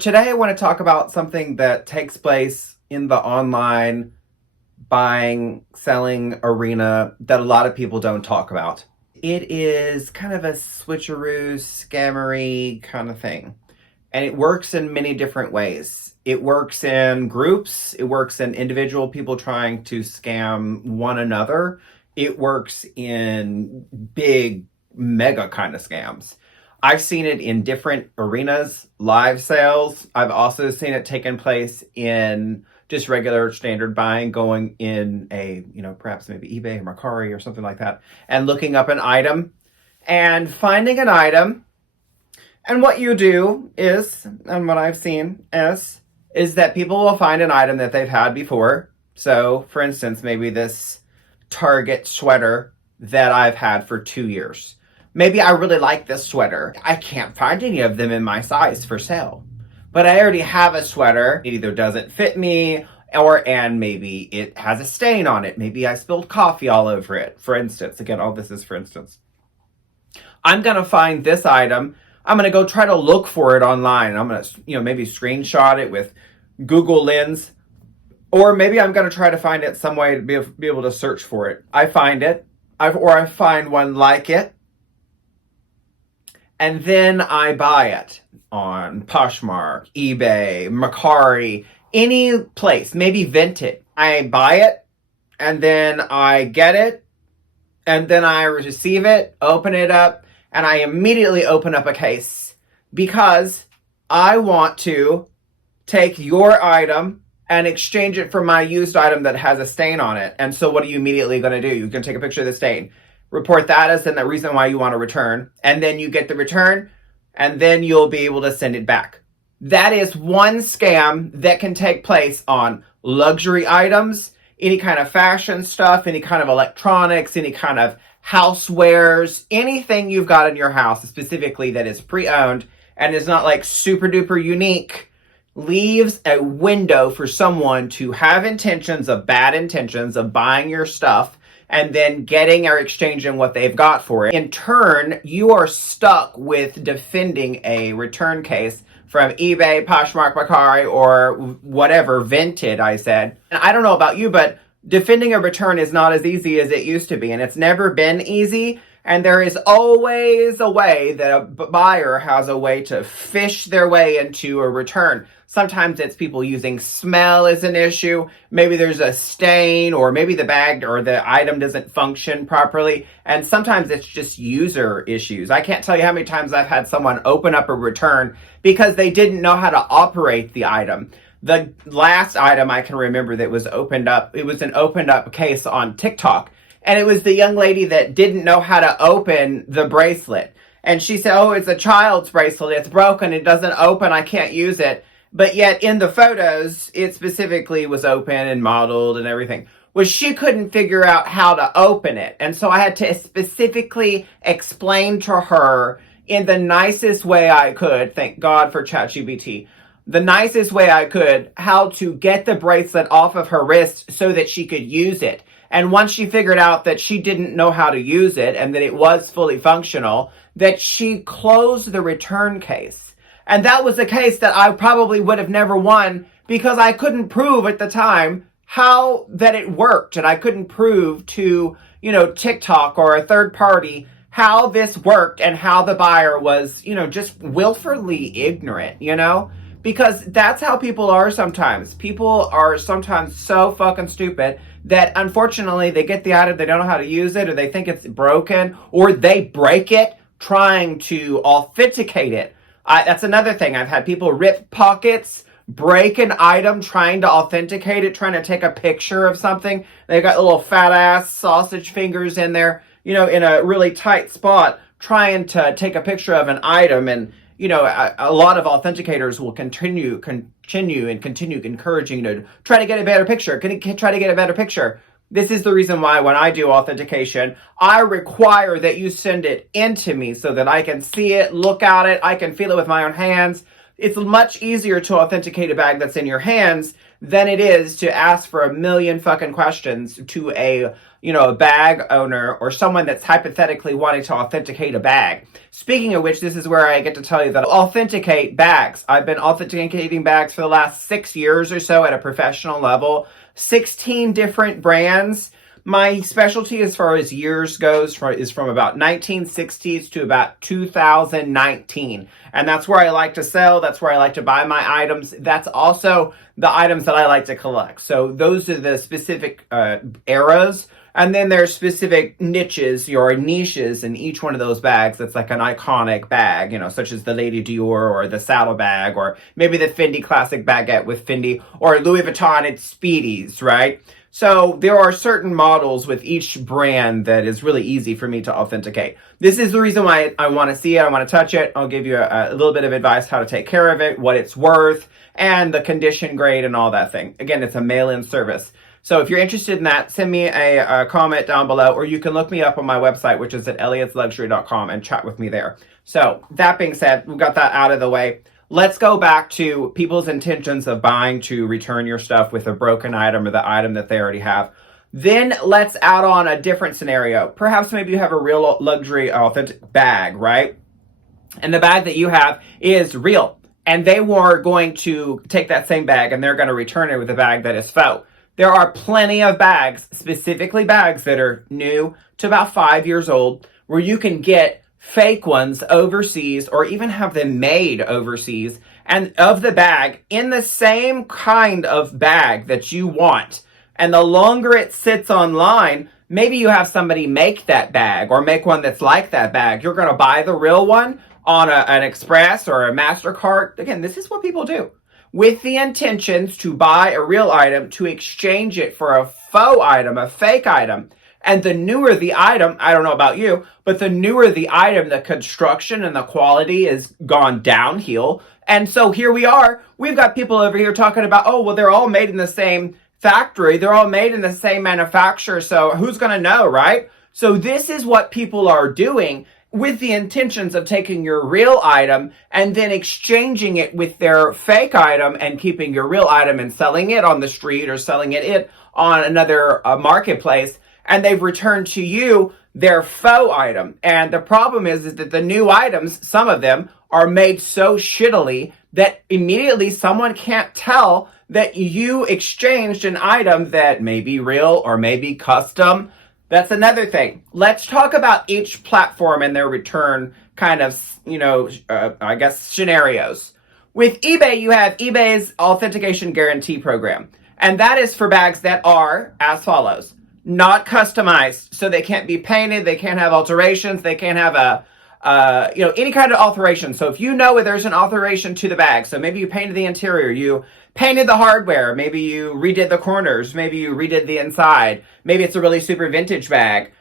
Today I want to talk about something that takes place in the online buying, selling arena that a lot of people don't talk about. It is kind of a switcheroo, scammery kind of thing. And it works in many different ways. It works in groups, it works in individual people trying to scam one another. It works in big, mega kind of scams. I've seen it in different arenas, live sales. I've also seen it taking place in just regular standard buying, going in a, perhaps maybe eBay or Mercari or something like that, and looking up an item and finding an item. And what you do is, and what I've seen is that people will find an item that they've had before. So, for instance, maybe this Target sweater that I've had for 2 years. Maybe I really like this sweater. I can't find any of them in my size for sale. But I already have a sweater. It either doesn't fit me and maybe it has a stain on it. Maybe I spilled coffee all over it. For instance, again, all this is for instance. I'm going to find this item. I'm going to go try to look for it online. I'm going to, maybe screenshot it with Google Lens. Or maybe I'm going to try to find it some way to be able to search for it. I find it. I find one like it. And then I buy it on Poshmark, eBay, Mercari, any place, maybe Vinted. I buy it, and then I get it, and then I receive it, open it up, and I immediately open up a case because I want to take your item and exchange it for my used item that has a stain on it. And so what are you immediately going to do? You're going to take a picture of the stain, report that as the reason why you want to return, and then you get the return, and then you'll be able to send it back. That is one scam that can take place on luxury items, any kind of fashion stuff, any kind of electronics, any kind of housewares, anything you've got in your house specifically that is pre-owned and is not like super duper unique, leaves a window for someone to have bad intentions of buying your stuff and then getting or exchanging what they've got for it. In turn, you are stuck with defending a return case from eBay, Poshmark, Mercari, or whatever, Vinted, I said. And I don't know about you, but defending a return is not as easy as it used to be, and it's never been easy. And there is always a way that a buyer has a way to fish their way into a return. Sometimes it's people using smell as an issue. Maybe there's a stain, or maybe the bag or the item doesn't function properly. And sometimes it's just user issues. I can't tell you how many times I've had someone open up a return because they didn't know how to operate the item. The last item I can remember that was opened up, it was an opened up case on TikTok. And it was the young lady that didn't know how to open the bracelet. And she said, oh, it's a child's bracelet. It's broken. It doesn't open. I can't use it. But yet in the photos, it specifically was open and modeled and everything. Well, she couldn't figure out how to open it. And so I had to specifically explain to her in the nicest way I could, thank God for ChatGPT, the nicest way I could, how to get the bracelet off of her wrist so that she could use it. And once she figured out that she didn't know how to use it and that it was fully functional, that she closed the return case. And that was a case that I probably would have never won because I couldn't prove at the time how that it worked. And I couldn't prove to, TikTok or a third party how this worked and how the buyer was, just willfully ignorant, because that's how people are sometimes. People are sometimes so fucking stupid that unfortunately they get the item, they don't know how to use it, or they think it's broken, or they break it trying to authenticate it. That's another thing. I've had people rip pockets, break an item trying to authenticate it, trying to take a picture of something. They've got little fat ass sausage fingers in there, in a really tight spot, trying to take a picture of an item. And a lot of authenticators will continue encouraging to try to get a better picture. Try to get a better picture. This is the reason why when I do authentication, I require that you send it into me so that I can see it, look at it, I can feel it with my own hands. It's much easier to authenticate a bag that's in your hands than it is to ask for a million fucking questions to a, a bag owner or someone that's hypothetically wanting to authenticate a bag. Speaking of which, this is where I get to tell you that I authenticate bags. I've been authenticating bags for the last 6 years or so at a professional level. 16 different brands. My specialty as far as years goes is from about 1960s to about 2019. And that's where I like to sell. That's where I like to buy my items. That's also the items that I like to collect. So those are the specific eras. And then there's specific niches or niches in each one of those bags that's like an iconic bag, such as the Lady Dior or the saddle bag, or maybe the Fendi classic baguette with Fendi, or Louis Vuitton, it's Speedies, right? So there are certain models with each brand that is really easy for me to authenticate. This is the reason why I want to see it. I want to touch it. I'll give you a little bit of advice how to take care of it, what it's worth, and the condition grade and all that thing. Again, it's a mail-in service. So if you're interested in that, send me a comment down below, or you can look me up on my website, which is at elliotsluxury.com, and chat with me there. So that being said, we've got that out of the way. Let's go back to people's intentions of buying to return your stuff with a broken item or the item that they already have. Then let's add on a different scenario. Perhaps maybe you have a real luxury authentic bag, right? And the bag that you have is real. And they were going to take that same bag and they're going to return it with a bag that is faux. There are plenty of bags, specifically bags that are new to about 5 years old, where you can get fake ones overseas or even have them made overseas and of the bag in the same kind of bag that you want. And the longer it sits online, maybe you have somebody make that bag or make one that's like that bag. You're going to buy the real one on an Express or a MasterCard. Again, this is what people do, with the intentions to buy a real item to exchange it for a faux item, a fake item. And the newer the item, I don't know about you, but the newer the item, the construction and the quality has gone downhill. And so here we are. We've got people over here talking about, oh, well, they're all made in the same factory. They're all made in the same manufacturer. So who's going to know, right? So this is what people are doing with the intentions of taking your real item and then exchanging it with their fake item and keeping your real item and selling it on the street or selling it on another marketplace. And they've returned to you their faux item. And the problem is that the new items, some of them, are made so shittily that immediately someone can't tell that you exchanged an item that may be real or may be custom. That's another thing. Let's talk about each platform and their return kind of, I guess, scenarios. With eBay, you have eBay's Authentication Guarantee Program. And that is for bags that are as follows. Not customized, so they can't be painted, they can't have alterations, they can't have any kind of alteration. So if you know there's an alteration to the bag, so maybe you painted the interior, you painted the hardware, maybe you redid the corners, maybe you redid the inside, maybe it's a really super vintage bag.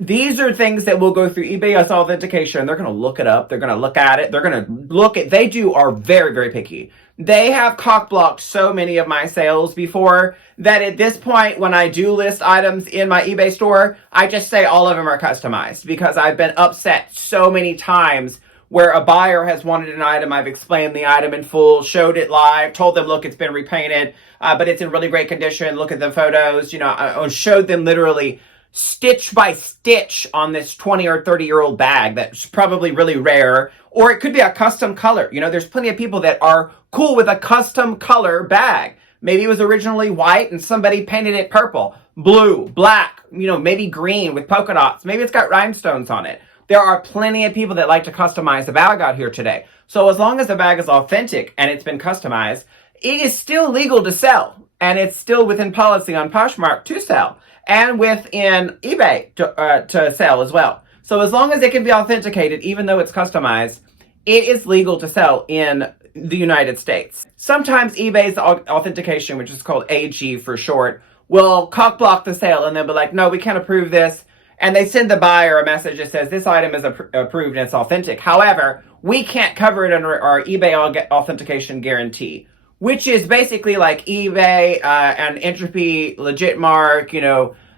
These are things that will go through eBay's authentication. They're going to look it up. They're going to look at it. They're going to look at, are very, very picky. They have cock-blocked so many of my sales before that at this point, when I do list items in my eBay store, I just say all of them are customized because I've been upset so many times where a buyer has wanted an item. I've explained the item in full, showed it live, told them, look, it's been repainted, but it's in really great condition. Look at the photos. I showed them literally stitch by stitch on this 20 or 30-year-old bag that's probably really rare, or it could be a custom color. There's plenty of people that are cool with a custom color bag. Maybe it was originally white and somebody painted it purple, blue, black, maybe green with polka dots. Maybe it's got rhinestones on it. There are plenty of people that like to customize the bag out here today. So as long as the bag is authentic and it's been customized, it is still legal to sell. And it's still within policy on Poshmark to sell. And within eBay to sell as well. So as long as it can be authenticated, even though it's customized, it is legal to sell in the United States. Sometimes eBay's authentication, which is called AG for short, will cock block the sale and they'll be like, no, we can't approve this. And they send the buyer a message that says this item is approved and it's authentic. However, we can't cover it under our eBay authentication guarantee, which is basically like eBay and Entropy, Legitmark,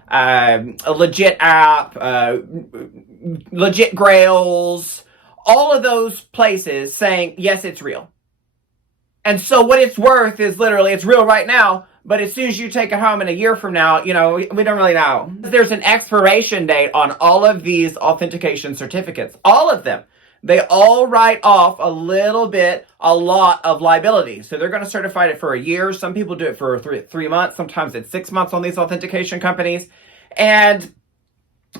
a legit app, legit Grails, all of those places saying, yes, it's real. And so what it's worth is literally, it's real right now, but as soon as you take it home in a year from now, we don't really know. There's an expiration date on all of these authentication certificates. All of them. They all write off a lot of liability. So they're going to certify it for a year. Some people do it for three months. Sometimes it's 6 months on these authentication companies. And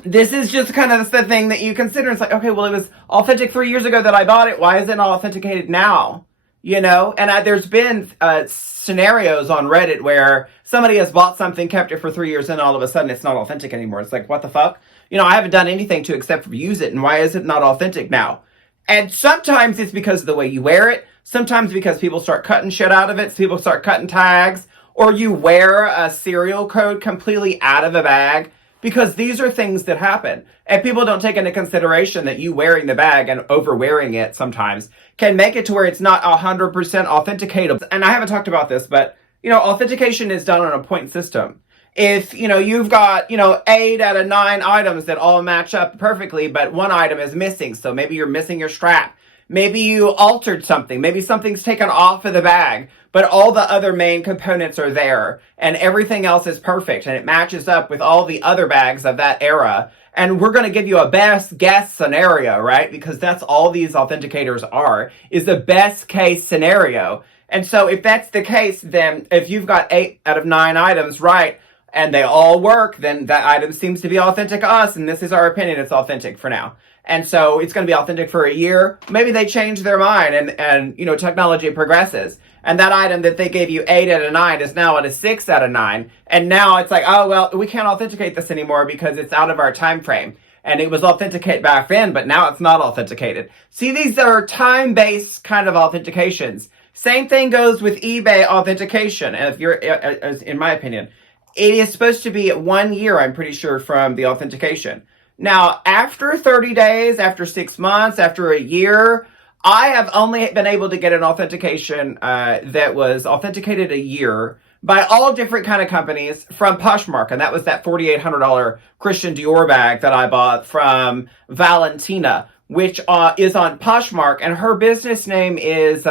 this is just kind of the thing that you consider. It's like, okay, well, it was authentic 3 years ago that I bought it. Why is it not authenticated now? And there's been scenarios on Reddit where somebody has bought something, kept it for 3 years, and all of a sudden it's not authentic anymore. It's like, what the fuck? I haven't done anything to except for use it, and why is it not authentic now? And sometimes it's because of the way you wear it. Sometimes because people start cutting shit out of it. So people start cutting tags. Or you wear a serial code completely out of a bag. Because these are things that happen. And people don't take into consideration that you wearing the bag and over-wearing it sometimes can make it to where it's not 100% authenticatable. And I haven't talked about this, but, authentication is done on a point system. If, you've got, 8 out of 9 items that all match up perfectly, but one item is missing. So maybe you're missing your strap. Maybe you altered something. Maybe something's taken off of the bag, but all the other main components are there and everything else is perfect and it matches up with all the other bags of that era. And we're going to give you a best guess scenario, right? Because that's all these authenticators are, is the best case scenario. And so if that's the case, then if you've got 8 out of 9 items right and they all work, then that item seems to be authentic to us. And this is our opinion. It's authentic for now. And so it's going to be authentic for a year. Maybe they change their mind and technology progresses. And that item that they gave you 8 out of 9 is now at a 6 out of 9. And now it's like, oh, well, we can't authenticate this anymore because it's out of our time frame. And it was authenticated back then, but now it's not authenticated. See, these are time-based kind of authentications. Same thing goes with eBay authentication. And if you're, in my opinion, it is supposed to be 1 year, I'm pretty sure, from the authentication. Now, after 30 days, after 6 months, after a year, I have only been able to get an authentication that was authenticated a year by all different kind of companies from Poshmark. And that was that $4,800 Christian Dior bag that I bought from Valentina, which is on Poshmark. And her business name is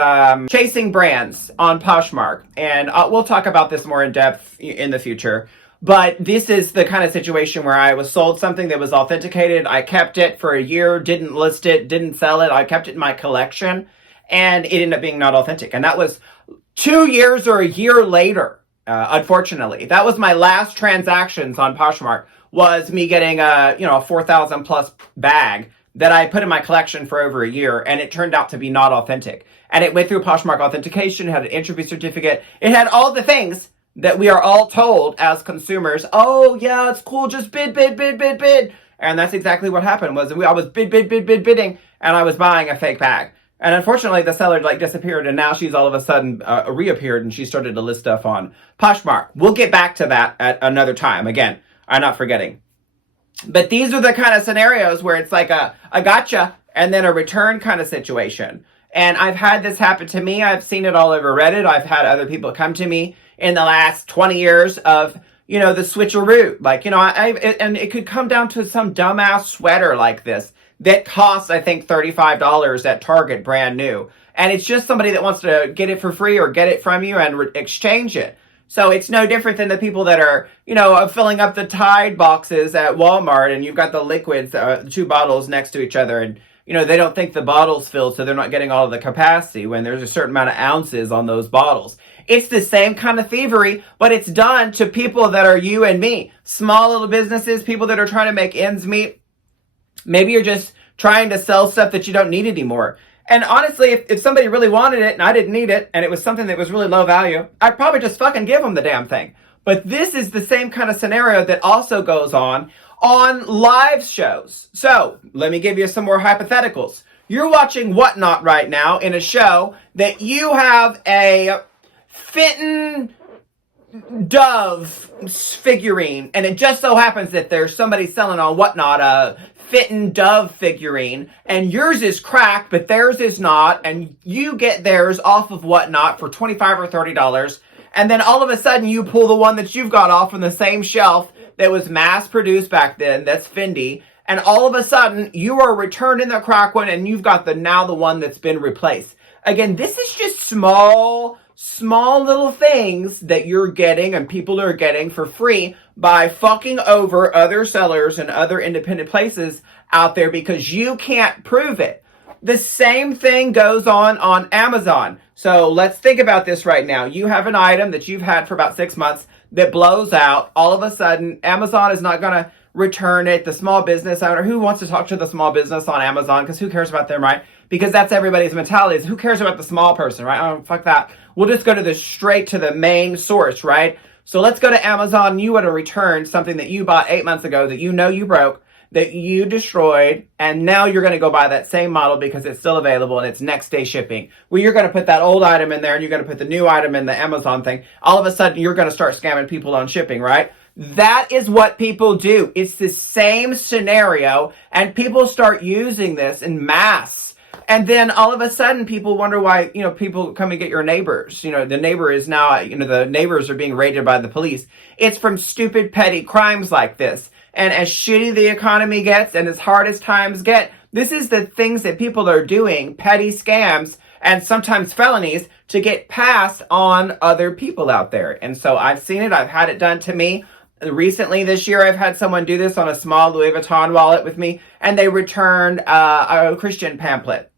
Chasing Brands on Poshmark. And we'll talk about this more in depth in the future. But this is the kind of situation where I was sold something that was authenticated. I kept it for a year, didn't list it, didn't sell it. I kept it in my collection, and it ended up being not authentic. And that was 2 years or a year later, unfortunately. That was my last transactions on Poshmark, was me getting a 4,000 plus bag that I put in my collection for over a year, and it turned out to be not authentic. And it went through Poshmark authentication, had an entropy certificate. It had all the things that we are all told as consumers, oh yeah, it's cool, just bid. And that's exactly what happened. I was bidding, and I was buying a fake bag. And unfortunately, the seller disappeared, and now she's all of a sudden reappeared, and she started to list stuff on Poshmark. We'll get back to that at another time. Again, I'm not forgetting. But these are the kind of scenarios where it's like a gotcha and then a return kind of situation. And I've had this happen to me. I've seen it all over Reddit. I've had other people come to me in the last 20 years of, the switcheroo. And it could come down to some dumbass sweater like this that costs, I think, $35 at Target, brand new. And it's just somebody that wants to get it for free or get it from you and exchange it. So it's no different than the people that are, filling up the Tide boxes at Walmart, and you've got the liquids, 2 bottles next to each other, and they don't think the bottle's filled, so they're not getting all of the capacity when there's a certain amount of ounces on those bottles. It's the same kind of thievery, but it's done to people that are you and me. Small little businesses, people that are trying to make ends meet. Maybe you're just trying to sell stuff that you don't need anymore. And honestly, if somebody really wanted it and I didn't need it, and it was something that was really low value, I'd probably just fucking give them the damn thing. But this is the same kind of scenario that also goes on live shows. So let me give you some more hypotheticals. You're watching Whatnot right now in a show that you have a Fenton Dove figurine, and it just so happens that there's somebody selling on Whatnot a Fenton Dove figurine, and yours is cracked, but theirs is not, and you get theirs off of Whatnot for $25 or $30, and then all of a sudden you pull the one that you've got off from the same shelf that was mass produced back then, that's Fendi, and all of a sudden you are returning the crack one, and you've got the one that's been replaced. Again, this is just small little things that you're getting and people are getting for free by fucking over other sellers and other independent places out there because you can't prove it. The same thing goes on Amazon. So let's think about this right now. You have an item that you've had for about 6 months that blows out. All of a sudden, Amazon is not going to return it. The small business owner, who wants to talk to the small business on Amazon? Because who cares about them, right? Because that's everybody's mentality, is who cares about the small person, right? Oh, fuck that. We'll just go to straight to the main source, right? So let's go to Amazon. You want to return something that you bought 8 months ago that you know you broke, that you destroyed, and now you're going to go buy that same model because it's still available and it's next day shipping. Well, you're going to put that old item in there and you're going to put the new item in the Amazon thing. All of a sudden, you're going to start scamming people on shipping, right? That is what people do. It's the same scenario, and people start using this in mass. And then all of a sudden, people wonder why, people come and get your neighbors. The neighbor is now, the neighbors are being raided by the police. It's from stupid, petty crimes like this. And as shitty the economy gets and as hard as times get, this is the things that people are doing, petty scams and sometimes felonies, to get passed on other people out there. And so I've seen it. I've had it done to me. Recently this year, I've had someone do this on a small Louis Vuitton wallet with me, and they returned a Christian pamphlet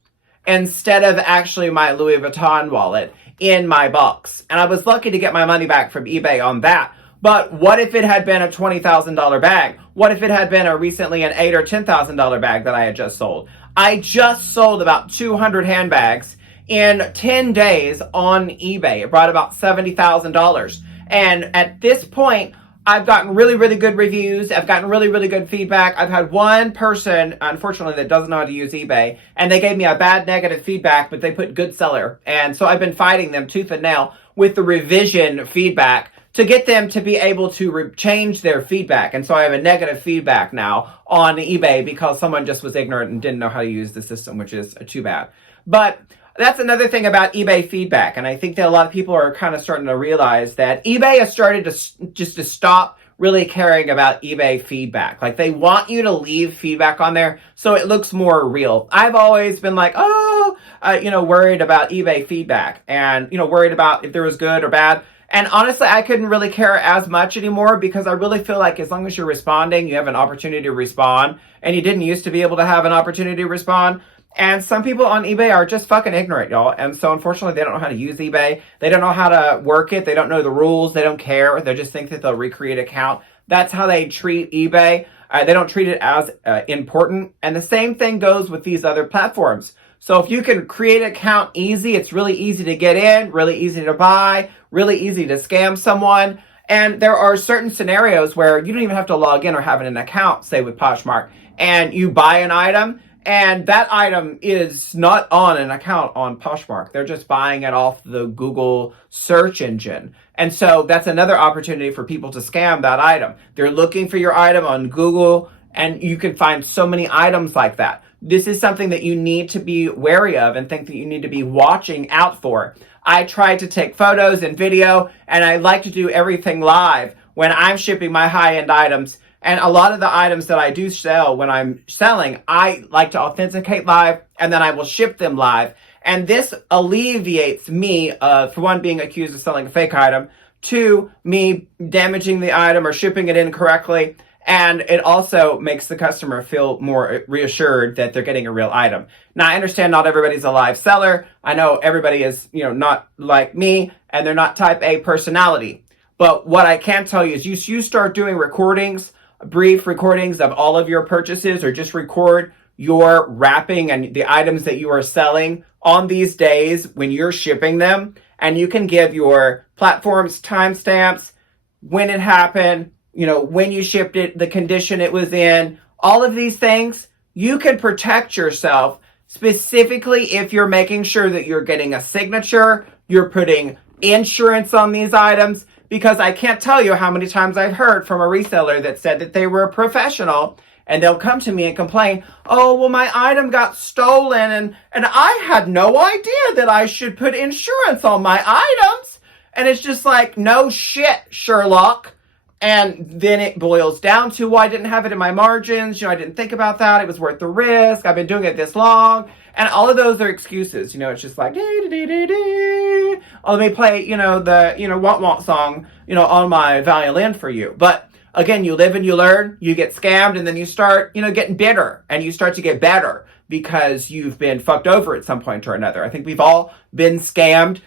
instead of actually my Louis Vuitton wallet in my box. And I was lucky to get my money back from eBay on that. But what if it had been a $20,000 bag? What if it had been recently an $8,000 or $10,000 bag that I had just sold? I just sold about 200 handbags in 10 days on eBay. It brought about $70,000. And at this point, I've gotten really, really good reviews. I've gotten really, really good feedback. I've had one person, unfortunately, that doesn't know how to use eBay, and they gave me a bad negative feedback, but they put good seller. And so I've been fighting them tooth and nail with the revision feedback to get them to be able to change their feedback. And so I have a negative feedback now on eBay because someone just was ignorant and didn't know how to use the system, which is too bad. But that's another thing about eBay feedback. And I think that a lot of people are kind of starting to realize that eBay has started to stop really caring about eBay feedback. Like, they want you to leave feedback on there so it looks more real. I've always been like, worried about eBay feedback and, worried about if there was good or bad. And honestly, I couldn't really care as much anymore because I really feel like as long as you're responding, you have an opportunity to respond. And you didn't used to be able to have an opportunity to respond. And some people on eBay are just fucking ignorant, y'all. And so unfortunately, they don't know how to use eBay. They don't know how to work it. They don't know the rules. They don't care. They just think that they'll recreate an account. That's how they treat eBay. They don't treat it as important. And the same thing goes with these other platforms. So if you can create an account easy, it's really easy to get in, really easy to buy, really easy to scam someone. And there are certain scenarios where you don't even have to log in or have an account, say with Poshmark, and you buy an item, and that item is not on an account on Poshmark. They're just buying it off the Google search engine. And so that's another opportunity for people to scam that item. They're looking for your item on Google, and you can find so many items like that. This is something that you need to be wary of and think that you need to be watching out for. I try to take photos and video, and I like to do everything live when I'm shipping my high-end items. And a lot of the items that I do sell when I'm selling, I like to authenticate live, and then I will ship them live. And this alleviates me, for one, being accused of selling a fake item, two, me damaging the item or shipping it incorrectly. And it also makes the customer feel more reassured that they're getting a real item. Now, I understand not everybody's a live seller. I know everybody is, not like me, and they're not type A personality. But what I can tell you is you start doing recordings, brief recordings of all of your purchases, or just record your wrapping and the items that you are selling on these days when you're shipping them. And you can give your platforms timestamps, when it happened, when you shipped it, the condition it was in, all of these things. You can protect yourself specifically if you're making sure that you're getting a signature, you're putting insurance on these items, because I can't tell you how many times I've heard from a reseller that said that they were a professional, and they'll come to me and complain, oh, well, my item got stolen, and I had no idea that I should put insurance on my items. And it's just like, no shit, Sherlock. And then it boils down to, well, I didn't have it in my margins. I didn't think about that. It was worth the risk. I've been doing it this long. And all of those are excuses. It's just like, oh, let me play, the, want want song, on my violin for you. But again, you live and you learn, you get scammed, and then you start, getting bitter, and you start to get better because you've been fucked over at some point or another. I think we've all been scammed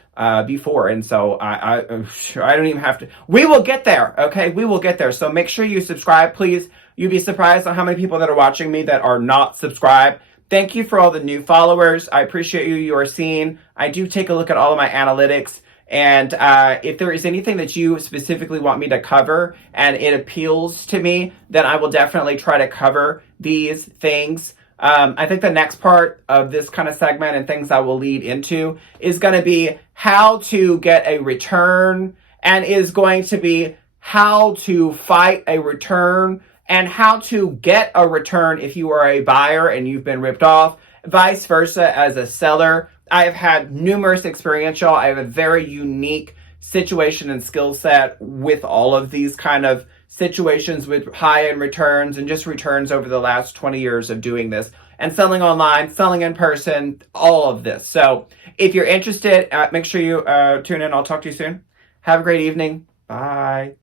before, and so I don't even have to. We will get there, okay? We will get there. So make sure you subscribe, please. You'd be surprised on how many people that are watching me that are not subscribed. Thank you for all the new followers. I appreciate you. You are seen. I do take a look at all of my analytics. And if there is anything that you specifically want me to cover and it appeals to me, then I will definitely try to cover these things. I think the next part of this kind of segment and things I will lead into is going to be how to get a return, and is going to be how to fight a return and how to get a return if you are a buyer and you've been ripped off. Vice versa as a seller. I have had numerous experiential. I have a very unique situation and skill set with all of these kind of situations with high-end returns and just returns over the last 20 years of doing this and selling online, selling in person, all of this. So if you're interested, make sure you tune in. I'll talk to you soon. Have a great evening.